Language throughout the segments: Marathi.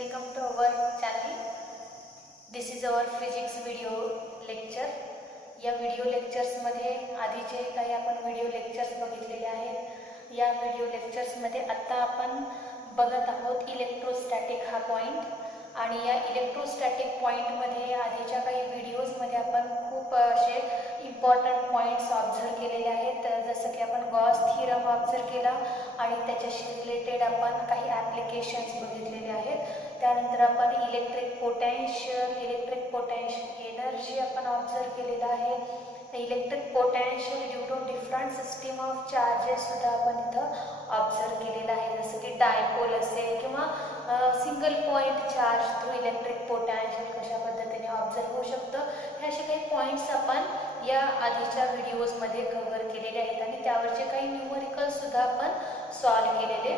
Welcome to our channel. This is our physics video lecture. या व्हिडिओ लेक्चर्समध्ये आधीचे काही आपण व्हिडिओ लेक्चर्स बघितलेले आहेत. या व्हिडिओ लेक्चर्समध्ये आता आपण बघत आहोत इलेक्ट्रोस्टॅटिक हा पॉइंट. आणि या इलेक्ट्रोस्टॅटिक पॉइंटमध्ये आधीच्या काही व्हिडिओजमध्ये आपण खूप असे इम्पॉर्टंट पॉइंट्स ऑब्झर्व केलेले आहेत. जसं की आपण गॉस थीरम ऑब्झर्व केला आणि त्याच्याशी रिलेटेड आपण काही ॲप्लिकेशन्स बघितलेले आहेत. त्यानंतर आपण इलेक्ट्रिक पोटॅन्शियल एनर्जी आपण ऑब्झर्व केलेलं आहे. Electric potential due to different system of charges सुद्धा आपण इथं ऑब्झर्व केलेलं आहे. जसं की डायपोल असेल किंवा single point charge through electric potential कशा पद्धतीने ऑब्झर्व होऊ शकतं, हे असे काही पॉईंट्स आपण या आधीच्या व्हिडिओजमध्ये कव्हर केलेले आहेत आणि त्यावरचे काही न्यूमरिकल्स सुद्धा आपण सॉल्व केलेले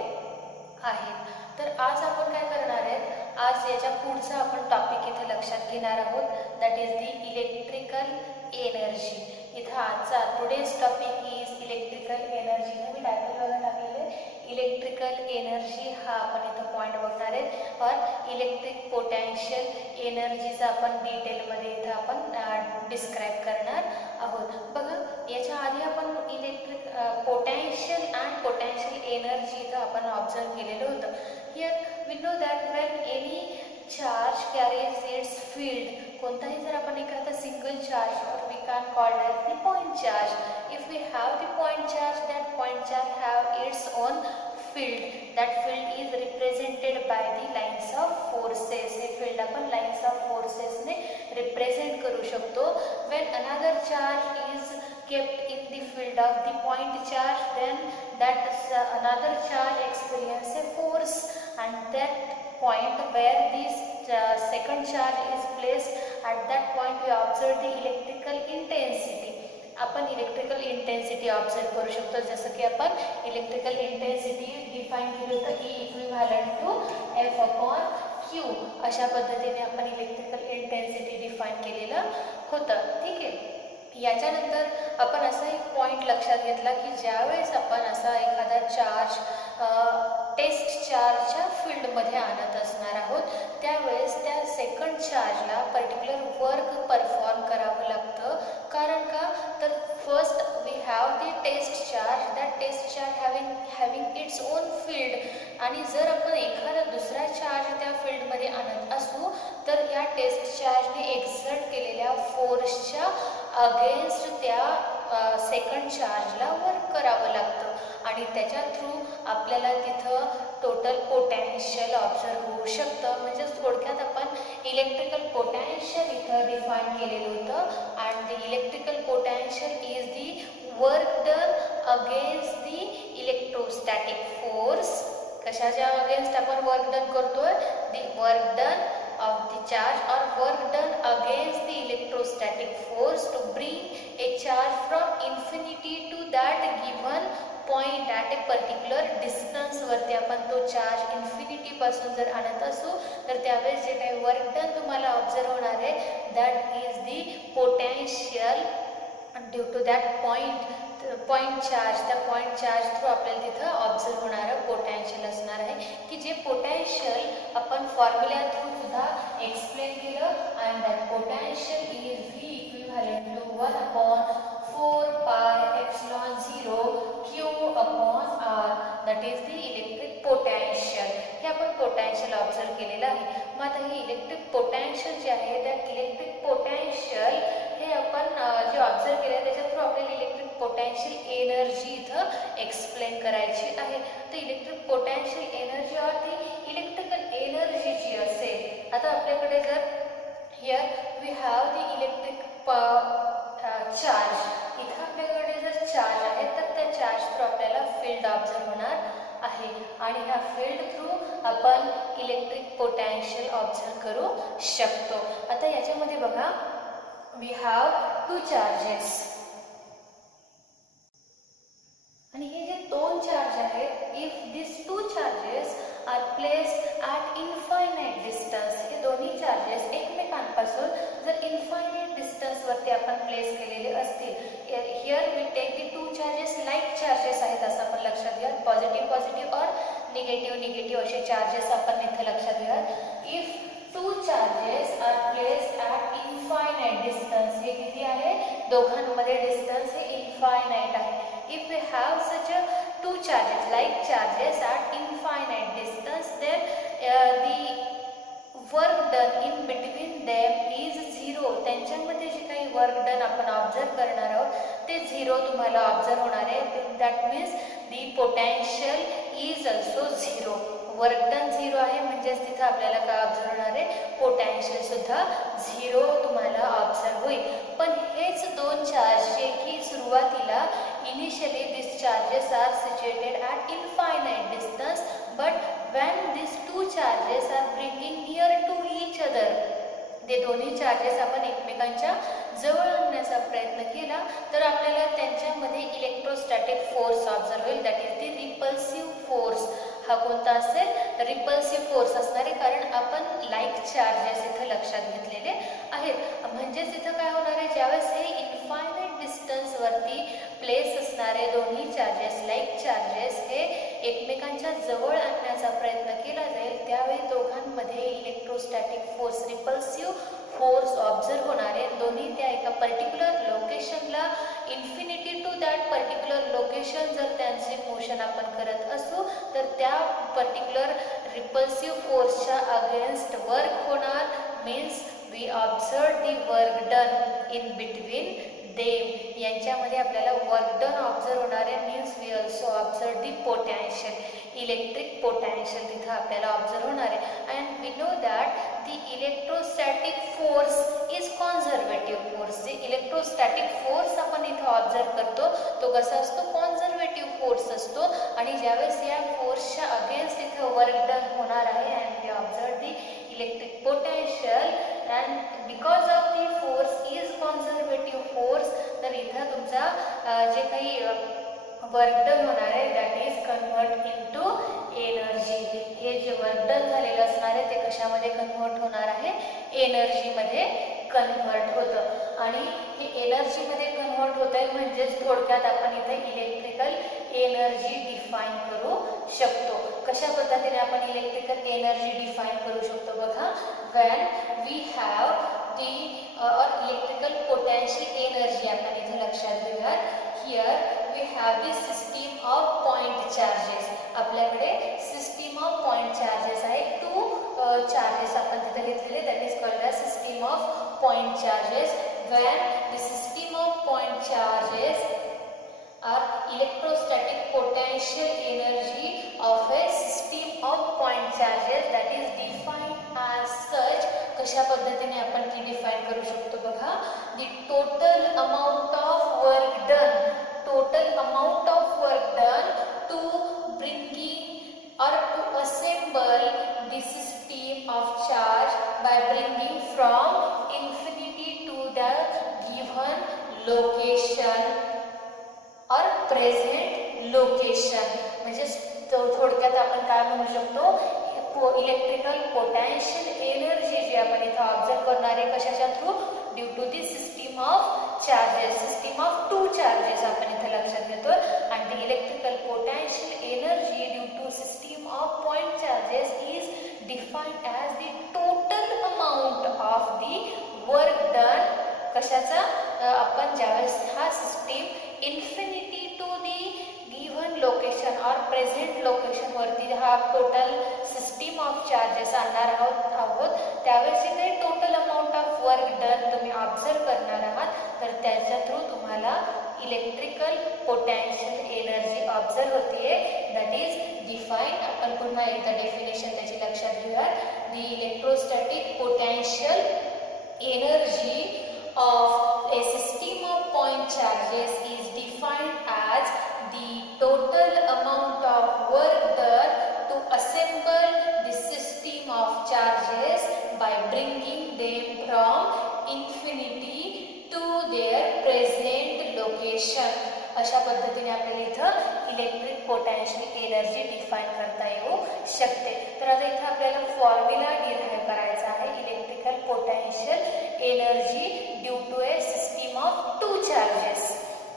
आहेत. तर आज आपण काय करणार आहेत, आज याच्या पुढचा आपण टॉपिक इथे लक्षात घेणार आहोत, that is the electrical energy. इथं आजचा today's topic is electrical energy. Me title वगैरे टाकलेले इलेक्ट्रिकल एनर्जी हा आपण इथं पॉईंट बघणार आहे. और इलेक्ट्रिक पोटॅन्शियल एनर्जीचा आपण डिटेलमध्ये इथं आपण डिस्क्राईब करणार आहोत. बघा, याच्या आधी आपण electric potential and potential energy इथं आपण ऑब्झर्व केलेलं होतं. Here we know that when any charge carries its field, कोणताही जर आपण एखादा single charge or we can call that the point charge. If we have the point charge, that point charge have its own field. That field is represented by the lines of forces. हे field आपण lines of forces ने represent करू शकतो. When another charge is kept in the field of the point charge, then that another charge experience a force, and that point where this second charge is placed, at that point we observe the electrical intensity. आपण इलेक्ट्रिकल इंटेन्सिटी ऑब्झर्व करू शकतो. जसं की आपण इलेक्ट्रिकल इंटेन्सिटी डिफाईन केली होतं, E equivalent to F upon Q. अशा पद्धतीने आपण इलेक्ट्रिकल इंटेन्सिटी डिफाईन केलेलं होतं. ठीक आहे. याच्यानंतर आपण असा एक पॉईंट लक्षात घेतला की ज्यावेळेस आपण असा एखादा चार्ज टेस्ट चार्जच्या फील्डमध्ये आणत असणार आहोत, त्यावेळेस त्या सेकंड चार्जला पर्टिक्युलर वर्क परफॉर्म करावं लागतं. कारण का, तर first we have the test charge, that test charge having its own field. आणि जर आपण एखादा दुसरा चार्ज त्या फील्डमध्ये आणत असू, तर या टेस्ट चार्जने एक्झर्ट केलेल्या फोर्सच्या अगेन्स्ट त्या सेकंड चार्जला वर्क करावं लागतं आणि त्याच्या थ्रू आपल्याला तिथं टोटल पोटॅन्शियल ऑब्झर्व होऊ शकतं. म्हणजे थोडक्यात आपण इलेक्ट्रिकल पोटॅन्शियल इथं डिफाईन केलेलं होतं. And the electrical potential is the work done against the electrostatic force. कशाच्या अगेन्स्ट आपण वर्क डन करतोय, दी work done of the charge or work done against the electrostatic force to bring a charge from infinity to that given point at a particular distance. वरती आपण तो चार्ज इन्फिनिटी पासून जर आणत असू, तर त्यावेळेस जे काही वर्क डन तुम्हाला ऑब्झर्व होणार आहे, that is the potential due to that point charge. त्या पॉईंट चार्ज थ्रू आपल्याला तिथं ऑब्झर्व होणारं पोटॅन्शियल असणार आहे, की जे पोटॅन्शियल आपण फॉर्म्युला थ्रू सुद्धा एक्सप्लेन केलं. And that potential is V equivalent to 1 upon 4 pi epsilon 0 Q upon R. That is the electric potential. हे आपण पोटॅन्शियल ऑब्झर्व केलेलं आहे. मग आता हे इलेक्ट्रिक पोटॅन्शियल जे आहे, त्या इलेक्ट्रिक पोटॅन्शियल हे आपण जे ऑब्झर्व केलं आहे त्याच्या थ्रू आपल्याला इलेक्ट्रिक पोटॅन्शियल एनर्जी इथं एक्सप्लेन करायची आहे. तर इलेक्ट्रिक पोटॅन्शियल एनर्जी और ती इलेक्ट्रिकल एनर्जी जी असेल, आता आपल्याकडे जर here we have the electric charge, इथं आपल्याकडे जर चार्ज आहे तर त्या चार्ज थ्रू आपल्याला फील्ड ऑब्झर्व होणार आहे आणि ह्या फील्ड थ्रू आपण इलेक्ट्रिक पोटॅन्शियल ऑब्झर्व करू शकतो. आता याच्यामध्ये बघा, वी हॅव 2 चार्जेस आणि हे जे 2 चार्ज आहेत, if this 2 charges are placed at infinite distance, हे दोन्ही चार्जेस एकमेकांपासून जर इन्फायनाईट डिस्टन्सवरती आपण प्लेस केलेले असतील, here we take the 2 charges like charges आहेत असं आपण लक्षात घ्या. Positive positive or negative negative असे चार्जेस आपण इथे लक्षात घ्या. If two charges are placed at infinite distance, हे किती आहे, दोघांमध्ये डिस्टन्स हे इनफायनाईट आहे. If we have such a two charges like charges at infinite distance, then the work done in between them is zero. त्यांच्यामध्ये जे काही वर्क डन आपण ऑब्झर्व करणार आहोत ते झिरो तुम्हाला ऑब्झर्व होणार आहे. That means the potential is also zero. Work done zero आहे म्हणजेच तिथं आपल्याला काय ऑब्झर्व होणार आहे, पोटॅन्शियल सुद्धा झिरो तुम्हाला ऑब्झर्व होईल. पण हेच दोन चार्ज जे की सुरुवातीला initially this charges are situated at infinite distance, but when these two charges are bringing near to each other, ते दोन्ही चार्जेस आपण एकमेकांच्या जवळ आणण्याचा प्रयत्न केला तर आपल्याला त्यांच्यामध्ये इलेक्ट्रोस्टॅटिक फोर्स ऑब्झर्व होईल. That is the repulsive force. हा कोणता असेल, रिपल्सिव्ह फोर्स असणार आहे, कारण आपण लाईक चार्जेस इथं लक्षात घेतलेले आहेत. म्हणजेच इथं काय होणार आहे, ज्यावेळेस हे इनफायनाईट डिस्टन्सवरती प्लेस असणारे दोन्ही चार्जेस लाईक चार्जेस हे एकमेकांच्या जवळ आणण्याचा प्रयत्न केला जाईल त्यावेळी दोघांमध्ये electrostatic force, repulsive force observe होणार आहे. दोन्ही त्या एका पर्टिक्युलर लोकेशनला infinity to that particular location जर त्यांचे मोशन आपण करत असू तर त्या पर्टिक्युलर रिपल्सिव्ह फोर्सच्या अगेन्स्ट वर्क होणार. Means we observe the work done in between them. यांच्यामध्ये आपल्याला वर्क डन ऑब्झर्व होणार आहे. Means we also observe the potential, electric potential तिथं आपल्याला ऑब्झर्व होणार आहे. And we know that the electrostatic force is conservative force. जे इलेक्ट्रोस्टॅटिक फोर्स आपण इथं ऑब्झर्व करतो तो कसा असतो, कॉन्झर्वेटिव्ह फोर्स असतो. आणि ज्यावेळेस या फोर्सच्या अगेन्स्ट इथं वर्क डन होणार आहे and we observe the electric potential and because of the force is conservative force, तर इथं तुमचा जे काही वर्क डन होणार आहे that is convert into energy. हे जे वर्क डन झालेलं असणार आहे ते कशामध्ये कन्वर्ट होणार आहे, एनर्जीमध्ये कन्वर्ट होतं. आणि हे एनर्जीमध्ये कन्वर्ट होत आहे म्हणजेच थोडक्यात आपण इथे इलेक्ट्रिकल एनर्जी डिफाईन करू शकतो. कशा पद्धतीने आपण इलेक्ट्रिकल एनर्जी डिफाईन करू शकतो बघा. When we have the electrical potential energy आपण इथे लक्षात घेऊया. Here we have the system of point charges. आपल्याकडे सिस्टीम ऑफ पॉइंट चार्जेस आहे. टू चार्जेस आपण तिथे घेतलेले, that is called as system of point charges. When the system of point charges are electrostatic potential energy of a system of point charges that is defined as such. कशा पद्धतीने आपण ती डिफाइन करू शकतो बघा. the total amount of work done, total amount of work done to bringing or to assemble the system of charge by bringing from infinity to the given location और प्रेझेंट लोकेशन. म्हणजे थोडक्यात आपण काय म्हणू शकतो, इलेक्ट्रिकल पोटॅन्शियल एनर्जी जी आपण इथं ऑब्झर्व करणार आहे कशाच्या through, due to the system of charges. System of two charges आपण इथं लक्षात घेतो. आणि the electrical potential energy due to system of point charges is defined as the total amount of the work done. कशाचा, आपण ज्यावेळेस हा system infinity to the given location or present location वरती हा टोटल सिस्टीम ऑफ चार्जेस आणणार आहोत त्यावेळेस इथे total amount of work done तुम्ही ऑब्झर्व करणार आहात. तर त्याच्या थ्रू तुम्हाला इलेक्ट्रिकल पोटॅन्शियल एनर्जी ऑब्झर्व होते. That is define. आपण पुन्हा एकदा डेफिनेशन त्याची लक्षात घेऊया. The electrostatic potential energy of a system of point charges is defined as the total amount of work done to assemble the system of charges by bringing them from infinity to their present location. अशा पद्धतीने आपल्याला इथं इलेक्ट्रिक पोटॅन्शियल एनर्जी डिफाईन करता येऊ शकते. तर आता इथं आपल्याला फॉर्म्युला डिराईव्ह करायचा आहे electrical potential energy due to a system of two charges.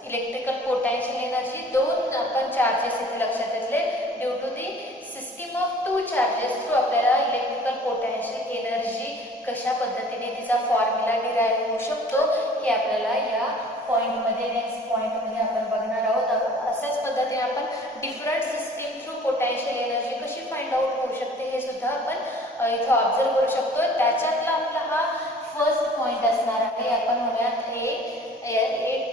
Electrical potential energy दोन आपण चार्जेस इथे लक्षात घेतले. Due to the system of two charges through आपल्याला इलेक्ट्रिकल पोटॅन्शियल फॉर्म्युला डिराईव्ह होऊ शकतो हे आपल्याला या पॉईंटमध्ये नेक्स्ट पॉईंटमध्ये आपण बघणार आहोत. अशाच पद्धतीने आपण different system through potential energy कशी फाइंड आउट होऊ शकते हे सुद्धा आपण इथं ऑब्झर्व करू शकतो. त्याच्यातला आपला हा फर्स्ट पॉईंट असणार आहे. आपण म्हणूयात एक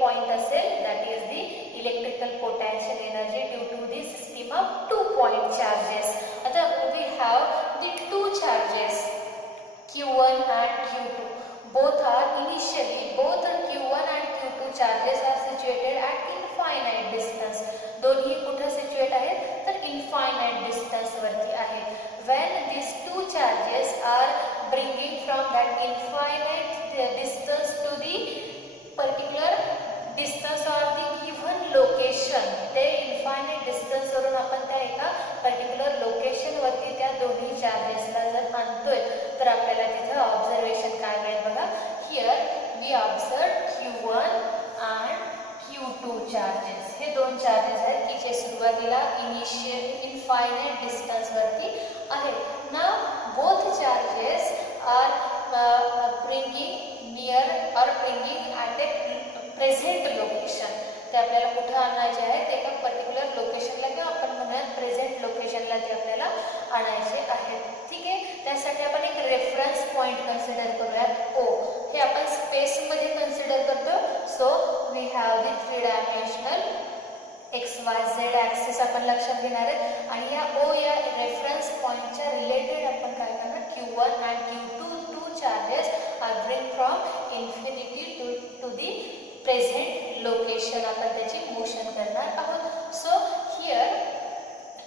पॉईंट असेल that is the electrical potential energy due to the system of 2 point charges. आता we have the 2 charges Q1 and Q2. Both Q1 and Q2 charges are situated at infinite distance. दोन्ही कुठे सिच्युएट आहेत तर इन्फायनाइट डिस्टन्स वरती आहेत. When these 2 charges are bringing from that infinite distance to the particular distance or the given location, ते इन्फायनाइट डिस्टन्स वरून आपण त्या एका पर्टिक्युलर लोकेशन वरती त्या दोन्ही चार्जेसला जर आणतोय तर आपल्याला तिथे ऑब्झर्वेशन काय मिळेल बघा. Here we observe Q1 and Q2 charges. हे दोन चार्जेस आहेत की जे सुरुवातीला इनिशियल इन्फायनाइट डिस्टन्स वरती आहेत. Now both charges are bringing near or bringing at a present location. ते आपल्याला कुठे आणायचे आहेत एका पर्टिक्युलर लोकेशनला किंवा आपण म्हणूयात प्रेझेंट लोकेशनला ते आपल्याला आणायचे आहेत. ठीक आहे. त्यासाठी आपण एक रेफरन्स पॉईंट कन्सिडर करूयात O. हे आपण स्पेसमध्ये कन्सिडर करतो. So we have the 3 dimensional XYZ axis आपण लक्षात घेणार आहेत आणि या O या रेफरन्स पॉईंटच्या रिलेटेड आपण काय करणार Q1 and Q2 charges are bring from infinity to the present location आपण त्याची मोशन करणार आहोत. So here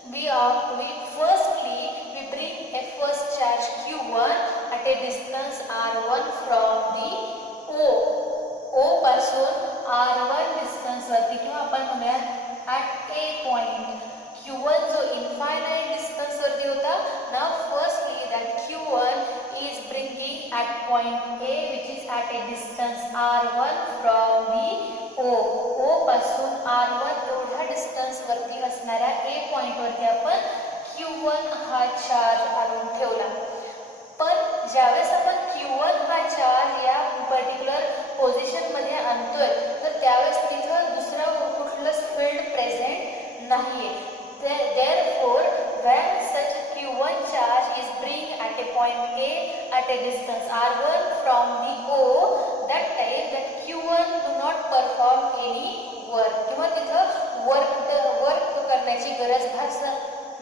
we bring a first charge Q1 at a distance R1 from the O पासून R1 डिस्टन्स वरती किंवा आपण म्हणूयात at a point Q1 जो इन्फायनाइट डिस्टन्स वरती होता. Now firstly that Q1 is bringing at point A which is at a distance R1 from the O पासून R1 एवढ्या डिस्टन्स वरती असणाऱ्या A पॉइंट वरती आपण Q1 हा चार्ज आणून ठेवला. पण ज्यावेळेस आपण Q1 हा चार्ज या पर्टिक्युलर पोझिशन मध्ये आणतोय तर त्यावेळेस तिथं दुसरं कुठलंच फील्ड प्रेझेंट नाहीये. Therefore, when such Q1 charge is bring at a point A at a distance R1 from the O, that time that Q1 do not perform any work. किंवा तिथं वर्क करण्याची गरज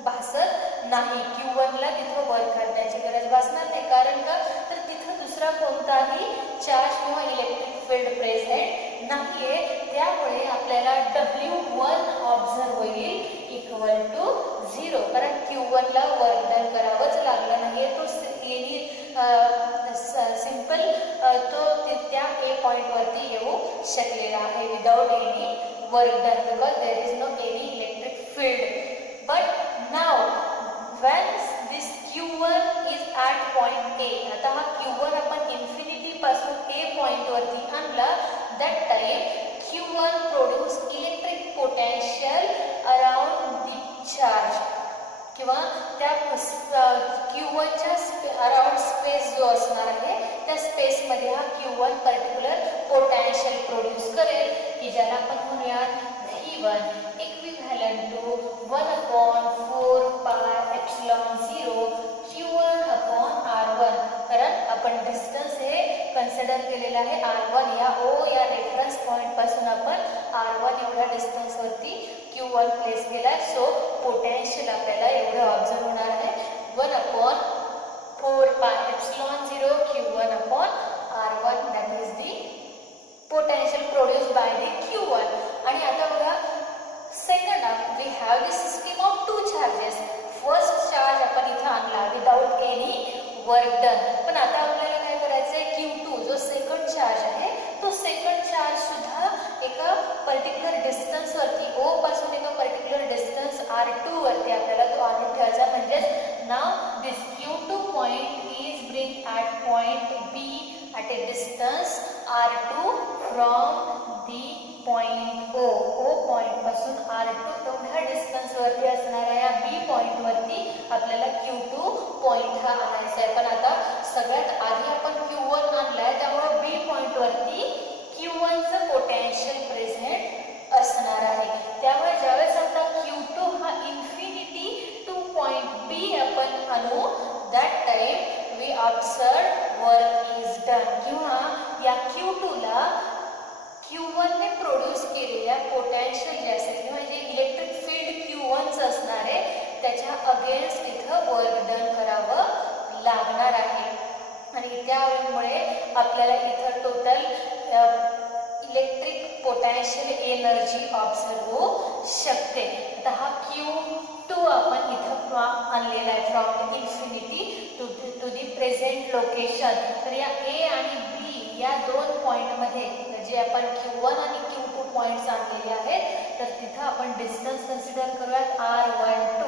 भासत नाही. Q1 ला तिथं वर्क करण्याची गरज भासणार नाही. कारण का तर तिथं दुसरा कोणताही चार्ज किंवा इलेक्ट्रिक फील्ड प्रेझेंट नाहीये. त्यामुळे आपल्याला W1 ऑब्झर्व होईल इक्वल टू 0. कारण Q1 ला वर्क डन करावंच लागलं नाहीये. तो सिंपल तो त्या A पॉइंट वरती येऊ शकलेला आहे without any work done because there is no any electric field. But now when this Q1 is at point A, आता हा Q1 आपण इन्फिनिटी पासून A पॉइंट वरती आणला. that time Q1 produce electric potential around the charge किंवा त्या Q1 च्या अराउंड स्पेस जो असणार आहे त्या स्पेसमध्ये हा Q1 पर्टिक्युलर पोटॅन्शियल प्रोड्यूस करेल की ज्याला आपण म्हणूयात V1 equivalent to 1/4 pi epsilon 0 Q1 upon R1. कारण आपण डिस्टन्स हे कन्सिडर केलेलं आहे R1 या O या रेफरन्स पॉइंट पासून आपण R1 एवढ्या डिस्टन्स वरती Q1 प्लेस केलाय. सो पोटॅन्शियल आपल्याला एवढं ऑब्झर्व होणार आहे 1/4 pi epsilon 0 Q1 upon R1 that is the potential produced by the Q1. आणि आता बघा second we have the system of 2 charges. First charge आपण इथे आणला विदाउट एनी वर्क डन. पण आता आपल्याला काय करायचंय Q2 जो सेकंड चार्ज आहे तो सेकंड चार्ज सुद्धा एका पर्टिक्युलर डिस्टन्स वरती O पासून एका पर्टिक्युलर डिस्टन्स R2 वरती आपल्याला तो आणून ठेवायचा. म्हणजेच now this Q2 point is bring at point B at a distance R2 from the point O point पासून R2 एवढ्या डिस्टन्स वरती असणाऱ्या या B पॉइंट वरती आपल्याला Q2 पॉइंट हा आणायचा आहे. पण आता सगळ्यात आधी आपण Q1 आणलाय किंवा या Q2 ला Q1 ने प्रोड्यूस केलेल्या पोटॅन्शियल जे असेल किंवा जे इलेक्ट्रिक फील्ड Q1 असणार आहे त्याच्या अगेन्स्ट इथं वर्क डन करावं लागणार आहे आणि त्यामुळे आपल्याला इथं total electric potential energy observe होऊ शकते. आता हा Q2 आपण इथं आणलेला आहे from infinity to the present location. तर या A आणि B या दोन पॉईंटमध्ये जे आपण Q1 आणि Q2 पॉईंट्स आणलेले आहेत तर तिथं आपण डिस्टन्स कन्सिडर करूयात R12.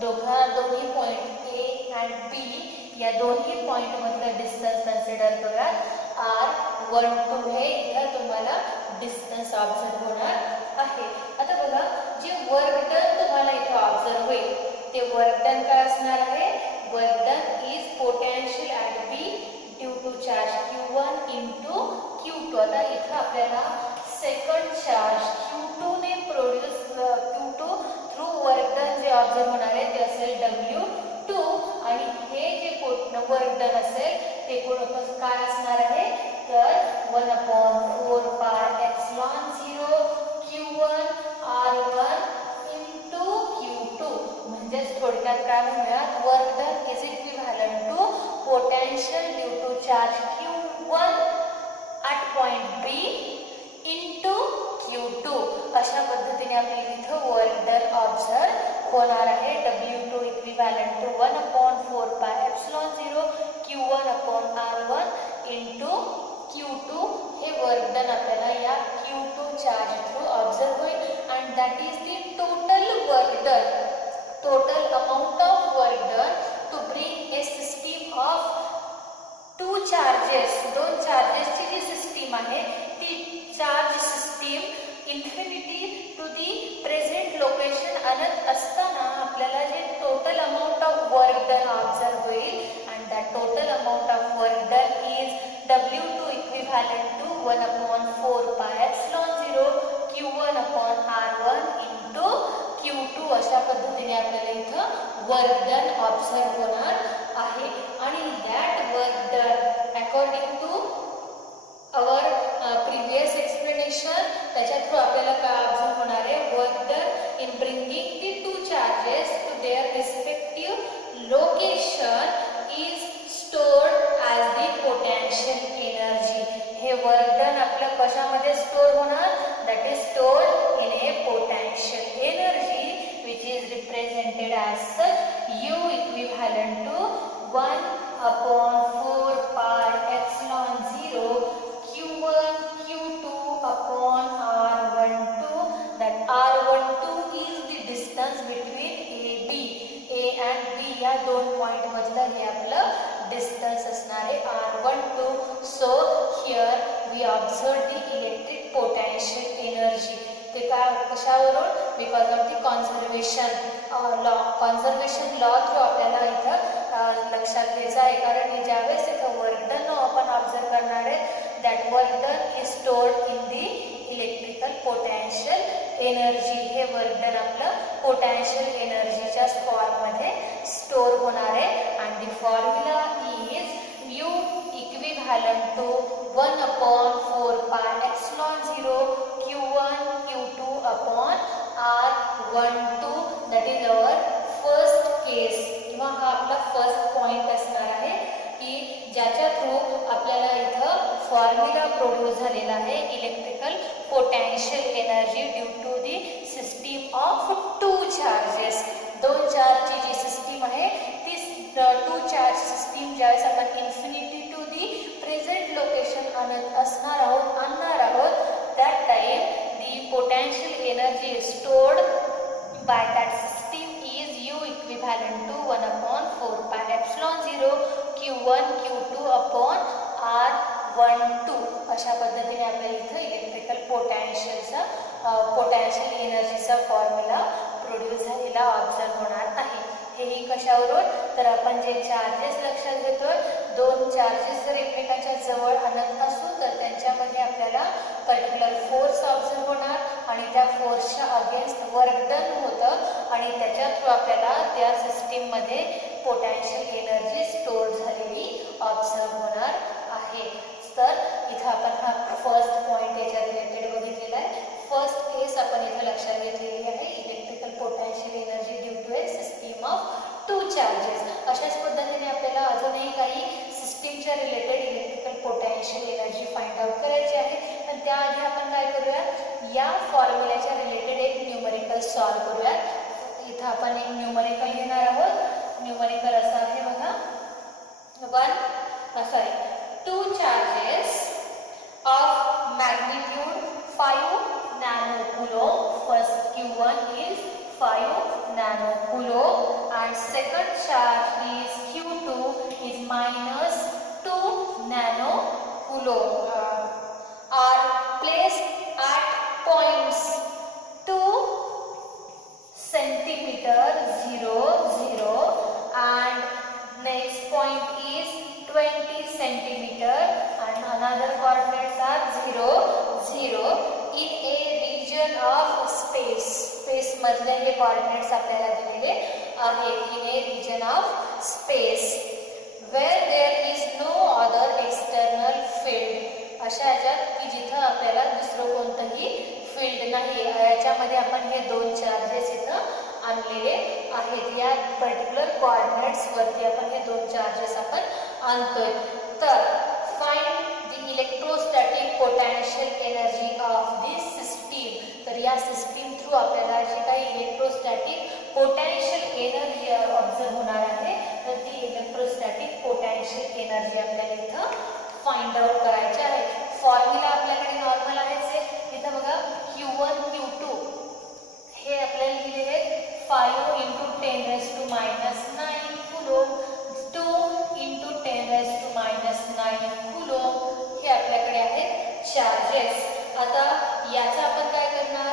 दोन्ही पॉईंट A आणि B या दोन्ही पॉईंटमधलं डिस्टन्स कन्सिडर करूयात R12. हे इथं तुम्हाला डिस्टन्स ऑब्झर्व होणार आहे. आता बघा जे वर्क डन तुम्हाला इथं ऑब्झर्व होईल ते वर्क डन काय असणार आहे. Work done is potential at B due to charge Q1 into Q2. आता इथं आपल्याला सेकंड चार्ज Q2 ने produce Q2 through work done जे ऑब्झर्व होणार आहे ते असेल W2 आणि हे जे वर्क डन असेल ते काय असणार आहे तर 1/4 pi epsilon 0 Q1 R1 into Q2. म्हणजेच थोडक्यात काय म्हणूयात work done is equivalent to potential due to charge Q1 at point B into Q2. अशा पद्धतीने आपल्याला इथं वर्क डन ऑब्झर्व होणार आहे. W2 equivalent to 1/4 pi epsilon 0 Q1 upon R1 into Q2. हे वर्क डन आपल्याला या Q2 चार्ज थ्रू ऑब्झर्व होईल and that is the total work done, total amount of work done to bring a system of two charges, दोन चार्जेसची जी सिस्टीम आहे ती charge system infinity to the present location आणत असताना आपल्याला जे total amount of work done observe होईल and that total amount of work done is W2 equivalent to 1/4 pi epsilon 0 Q1 upon R1 into Q2. अशा पद्धतीने आपल्याला इथं वर्क डन ऑब्झर्व होणार आहे आणि that work done according to our previous explanation त्याच्या थ्रू आपल्याला काय ऑब्झर्व होणार आहे work done in bringing the two charges to their respective location is stored as the potential energy. हे वर्क डन आपल्या कशामध्ये स्टोर होणार that is stored in a potential energy which is represented as such U equivalent to 1/4 pi epsilon 0 Q1 Q2 upon R12. That R12 is the distance between A and B या दोन पॉइंट मधलं हे आपलं डिस्टन्स असणार आहे R12. So here we observe the electric potential energy. ते काय कशावरून because of the conservation law through आपल्याला इथं लक्षात घ्यायचं आहे कारण ज्यावेळेस इथं वर्क डन आपण ऑब्झर्व करणार आहे that work done is stored in the electrical potential energy. हे वर्क डन आपलं पोटॅन्शियल एनर्जीच्या फॉर्ममध्ये स्टोर होणार आहे and the formula is U equivalent to 1/4 pi epsilon 0 Q1 Q2 upon R12. That is our first case किंवा हा आपला फर्स्ट पॉइंट असणार आहे की ज्याच्या थ्रू आपल्याला इथं फॉर्म्युला प्रोड्यूस झालेला आहे electrical potential energy due to the system of two charges. दोन चार्जची जी सिस्टीम आहे ती टू चार्ज सिस्टीम ज्यावेळेस आपण infinity to the present location आणणार आहोत that time the potential energy stored by that system is U equivalent to 1/4 pi epsilon 0 Q1 Q2 upon R12. अशा पद्धतीने आपल्याला इथं इलेक्ट्रिकल पोटॅन्शियल एनर्जीचा फॉर्म्युला प्रोड्यूस झालेला ऑब्झर्व होणार आहे. हेही कशावरून तर आपण जे चार्जेस लक्षात घेतोय दोन चार्जेस जर एकमेकांच्या जवळ आणत असू तर त्यांच्यामध्ये आपल्याला पर्टिक्युलर फोर्स ऑब्झर्व होणार आणि त्या फोर्सच्या अगेन्स्ट वर्क डन होतं आणि त्याच्या थ्रू आपल्याला त्या सिस्टीममध्ये पोटॅन्शियल एनर्जी स्टोर झालेली ऑब्झर्व होणार आहे. तर इथं आपण हा फर्स्ट पॉईंट याच्या रिलेटेड बघितलेला आहे. फर्स्ट केस आपण इथं लक्षात घेतलेली आहे, electrical potential energy due to a system of two charges. अशाच पद्धतीने आपल्याला अजूनही काही सिस्टीमच्या related electrical potential energy find out करायची आहे. पण त्याआधी आपण काय करूया, या फॉर्म्युल्याच्या रिलेटेड एक न्यूमरिकल सॉल्व करूया. इथं आपण एक न्यूमरिकल घेणार आहोत. न्यूमरिकल असं आहे बघा, 2 charges of magnitude 5 nanocoulomb. First Q1 is 5 nanocoulomb and second charge is Q2 is minus 2 nanocoulomb. Are placed at points 2 centimeter 0 0 and next point is 20 centimeter and another coordinates are 0 0 in a region of space. Space मधले हे coordinates आपल्याला दिलेले आहेत. in a region of space where there is no other external field. अशा ह्याच्यात की जिथं आपल्याला दुसरं कोणतंही फील्ड नाही. याच्यामध्ये आपण हे 2 चार्जेस इथं आणलेले आहेत. या पर्टिक्युलर कोऑर्डिनेट्स वरती आपण हे 2 चार्जेस आपण आणतोय. तर find the electrostatic potential energy of this system. तर या सिस्टीम थ्रू आपल्याला जी काही इलेक्ट्रोस्टॅटिक पोटॅन्शियल एनर्जी ऑब्झर्व होणार आहे, तर ती इलेक्ट्रोस्टॅटिक पोटॅन्शियल एनर्जी आपल्याला इथं फाइंड आउट करायची आहे. फॉर्म्युला आपल्याकडे नॉर्मल आहेच. इथं बघा Q1 Q2 हे आपल्याला दिलेले आहेत 5 × 10⁻⁹ कुलोम, 2 × 10⁻⁹ कुलोम हे आपल्याकडे आहेत चार्जेस. आता याचा आपण काय करणार,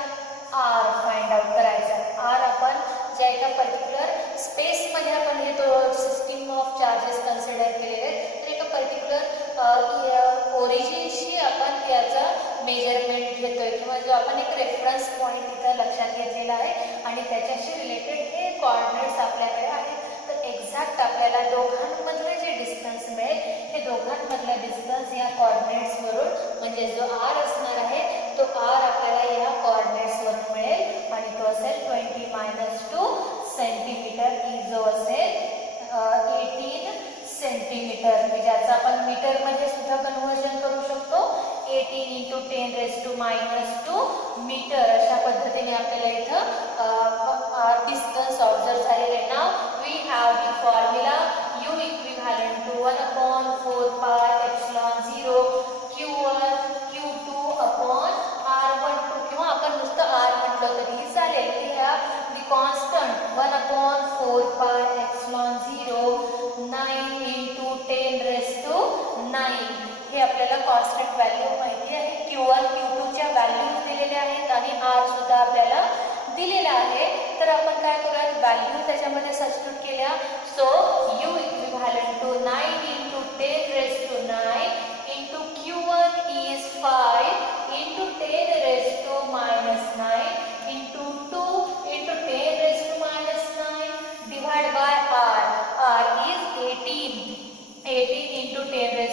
R फाइंड आउट करायचा. R आपण ज्या एका पर्टिक्युलर स्पेसमध्ये आपण हे सिस्टीम ऑफ चार्जेस कन्सिडर केलेले आहेत, तर एका पर्टिक्युलर ओरिजिनशी आपण त्याचा मेजरमेंट घेतोय किंवा जो आपण एक रेफरन्स पॉईंट इथं लक्षात घेतलेला आहे आणि त्याच्याशी रिलेटेड हे कोऑर्डिनेट्स आपल्याकडे आहेत. तर एक्झॅक्ट आपल्याला दोघांमधले जे डिस्टन्स मिळेल, हे दोघांमधला डिस्टन्स या कोऑर्डिनेट्सवरून म्हणजे जो R असणार आहे तो R आपल्याला या कोऑर्डिनेट्सवरून मिळेल आणि तो असेल 20⁻² सेंटीमीटर, जो असेल 18 सेंटीमीटर, ज्याचं आपण मीटरमध्ये सुद्धा कन्व्हर्जन करू शकतो. 18 × 10⁻² मीटर. अशा पद्धतीने आपल्याला इथं डिस्टन्स ऑब्झर्व झालेले. Now we have the formula U equivalent to 1/4πε0 Q1 Q2 upon R12 किंवा आपण नुसतं R म्हटलं तरीही चालेल. द कॉन्स्टंट 1/4πε0 9 × 10⁻⁹ हे आपल्याला कॉन्स्टंट व्हॅल्यू माहिती आहे. Q1 Q2च्या व्हॅल्यूज दिलेल्या आहेत आणि R सुद्धा आपल्याला दिलेला आहे. तर आपण काय करूया, व्हॅल्यू त्याच्यामध्ये सबस्टिट्यूट केल्या. So U equivalent to 9 × 10⁻⁹ into Q1 is 5 into 10⁻⁹ into 2 into 10⁻⁹ divided by R. R is 18 into 10⁻².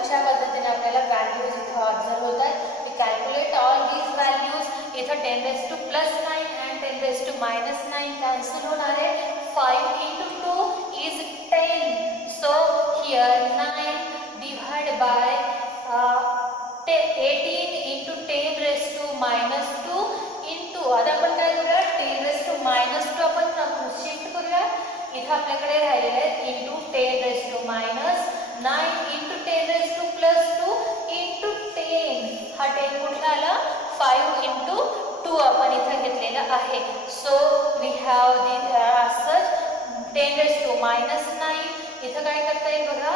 अशा पद्धतीने आपल्याला व्हॅल्यूज इथं ऑब्झर्व होतात. We calculate all these values. इथं 10⁻⁹ and 10⁻⁹ कॅन्सल होणार आहे. 5 × 2 is 10. So here 9 divided by 18 into 10⁻² into, आता आपण काय करूया, 10⁻² आपण शिफ्ट करूया. इथं आपल्याकडे राहिलेले आहेत इंटू 10⁻⁹ 9 into 10⁻² into 10. हा 10 कुठला आला, 5 into 2 आपण इथं घेतलेला आहे. So we have such 10⁻⁹. इथं काय करता येईल बघा,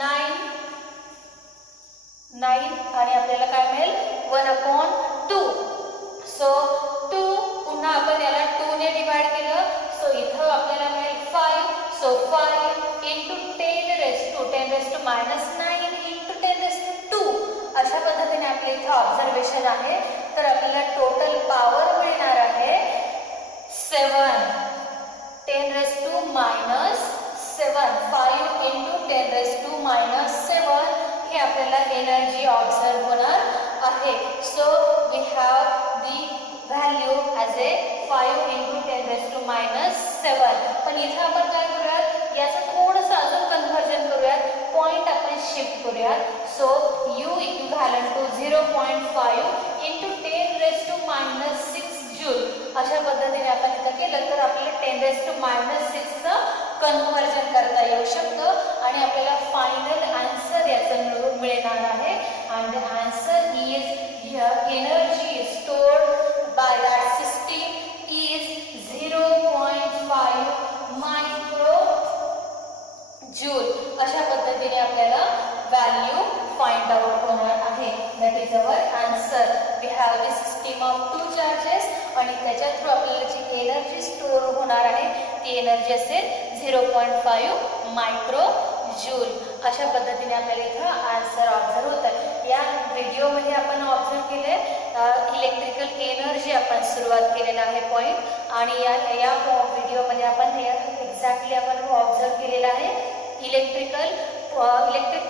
9 आणि आपल्याला काय मिळेल 1/2. सो 2 पुन्हा आपण याला 2 ने डिवाइड केलं. सो इथं आपल्याला मिळेल 5. So 5 into 10⁻⁹ into 10⁻². अशा पद्धतीने आपल्या इथं ऑब्झर्वेशन आहे. तर आपल्याला टोटल पॉवर मिळणार आहे 7 10⁻⁷ 5 into 10⁻⁷ आपल्याला एनर्जी ऑब्झर्व होणार आहे. So we have the value as a 5 × 10⁻⁷. पण इथं आपण काय करूयात, याचं थोडंसं अजून कन्व्हर्जन करूयात, पॉईंट आपण शिफ्ट करूयात. So u equivalent to 0.5 × 10⁻⁶ joule. अशा पद्धतीने आपण इथं केलं तर आपल्याला 10⁻⁶ कन्व्हर्जन करता येऊ शकतं आणि आपल्याला फायनल आन्सर याचं मिळणार आहे. And the answer is energy stored by that system is 0.5 micro joule. अशा पद्धतीने आपल्याला व्हॅल्यू फाइंड आउट होणार आहे. That is our answer. We have the system of 2 charges आणि त्याच्या थ्रू आपल्याला जी एनर्जी स्टोर होणार आहे ती एनर्जी असेल 0.5 मायक्रो जूल. अशा पद्धतीने आपल्याला इथं आन्सर ऑब्झर्व होत आहे. या व्हिडिओमध्ये आपण ऑब्झर्व केले इलेक्ट्रिकल एनर्जी आपण सुरुवात केलेला आहे पॉईंट आणि या व्हिडिओमध्ये आपण एक्झॅक्टली आपण ऑब्झर्व केलेला आहे electric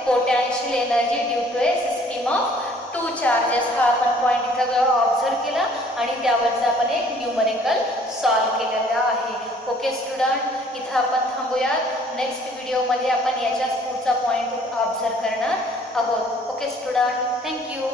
potential energy due to a system of 2 charges. हा आपण पॉईंट इथं ऑब्झर्व केला आणि त्यावरचा आपण एक न्यूमरिकल सॉल्व केलेला आहे. ओके स्टुडंट, इथं आपण थांबूया. नेक्स्ट व्हिडिओमध्ये आपण याच्याच पुढचा पॉईंट ऑब्झर्व करणार आहोत. Okay student, thank you.